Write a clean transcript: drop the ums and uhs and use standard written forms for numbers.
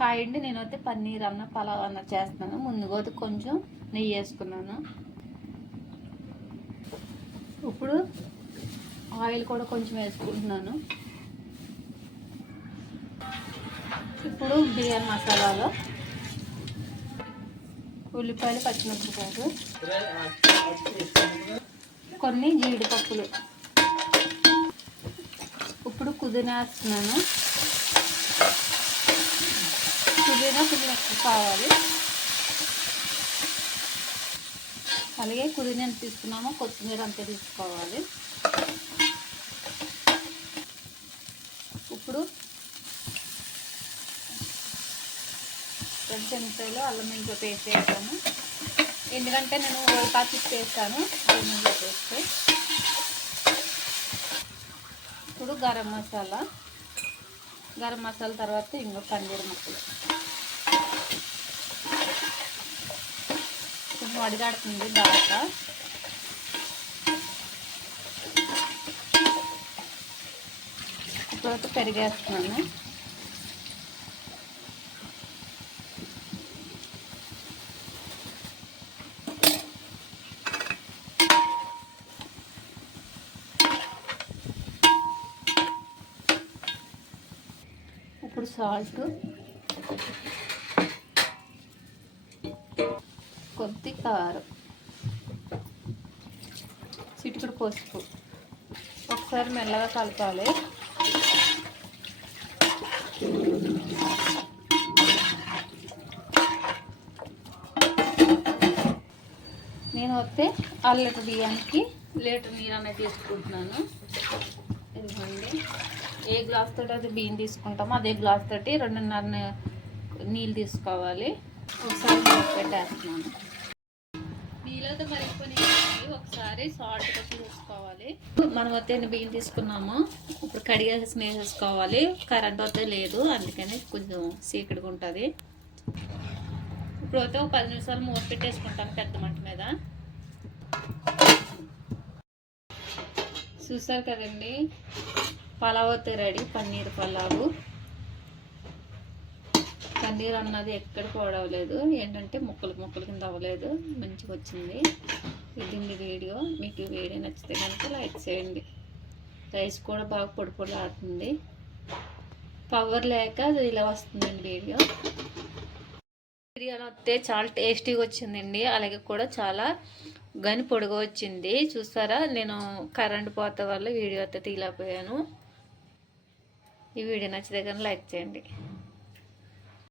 Hi అండి, నేనైతే పన్నీర్ అన్న పలావ్ అన్న చేస్తున్నాను. ముందుగా కొంచెం నెయ్యి వేసుకున్నాను. ఇప్పుడు ఆయిల్ కూడా కొంచెం వేసుకుంటున్నాను. ఇప్పుడు బిర్యానీ మసాలాలో ఉల్లిపాయలు, పచ్చిమిరపకాయలు, కొన్ని జీడిపప్పులు, ఇప్పుడు పుదీనా వేస్తున్నాను. పుదీనా కొంచెం ఎక్కువ కావాలి. అలాగే పుదీనా ఎంత తీసుకున్నామో కొత్తిమీర అంతే తీసుకోవాలి. ఇప్పుడు 2 చెంచాలు అల్లం వెల్లుల్లి పేస్ట్ వేసాను. ఎందుకంటే నేను పాచిస్ వేస్తాను అల్లం వెల్లుల్లి పేస్ట్. ఇప్పుడు గరం మసాలా తర్వాత ఇంకో పన్నీర్ ముక్కలు. కొంచెం అడిగాడుతుంది బాగా. ఇప్పుడైతే పెరిగేస్తున్నాను. ఇప్పుడు సాల్ట్, కొద్ది కారం, చిటికెడు పసుపు ఒకసారి మెల్లగా కలపాలి. నేను వస్తే 1 లీటర్ బియ్యానికి 1 లీటర్ నీరు అనేది తీసుకుంటున్నాను. ఇదిగోండి, ఏ గ్లాస్ తోటి అయితే బియ్యం తీసుకుంటామో అదే గ్లాస్ తోటి 2.5 నీళ్ళు తీసుకోవాలి. ఒకసారి పెట్టేస్తున్నాను. నీళ్ళతో మరిగిపోయి ఒకసారి సాల్ట్ కూడా చూసుకోవాలి. మనం వస్తే బియ్యం తీసుకున్నాము, ఇప్పుడు కడిగేసి వేసేసుకోవాలి. కరెంట్ వస్తే లేదు, అందుకని కొంచెం సీకటిగా ఉంటుంది. ఇప్పుడు అయితే ఒక 10 నిమిషాలు మూత పెట్టేసుకుంటాం పెద్ద మంట మీద. చూసారు కదండి, పలావ్ అయితే రెడీ. పన్నీర్ పలావు. పన్నీర్ అన్నది ఎక్కడ పోవలేదు, ఏంటంటే ముక్కలు కింద అవ్వలేదు, మంచిగా వచ్చింది. ఇది వీడియో. మీకు వీడియో నచ్చితే కనుక లైక్ చేయండి. రైస్ కూడా బాగా పొడి ఆడుతుంది. పవర్ లేక ఇలా వస్తుందండి వీడియో. బిర్యానీ వస్తే చాలా టేస్టీగా వచ్చిందండి. అలాగే కూడా చాలా పొడిగా వచ్చింది. చూసారా, నేను కరెంట్ పోతే వల్ల వీడియో అయితే తీయలేకపోయాను. ఈ వీడియో నచ్చితే కానీ లైక్ చేయండి.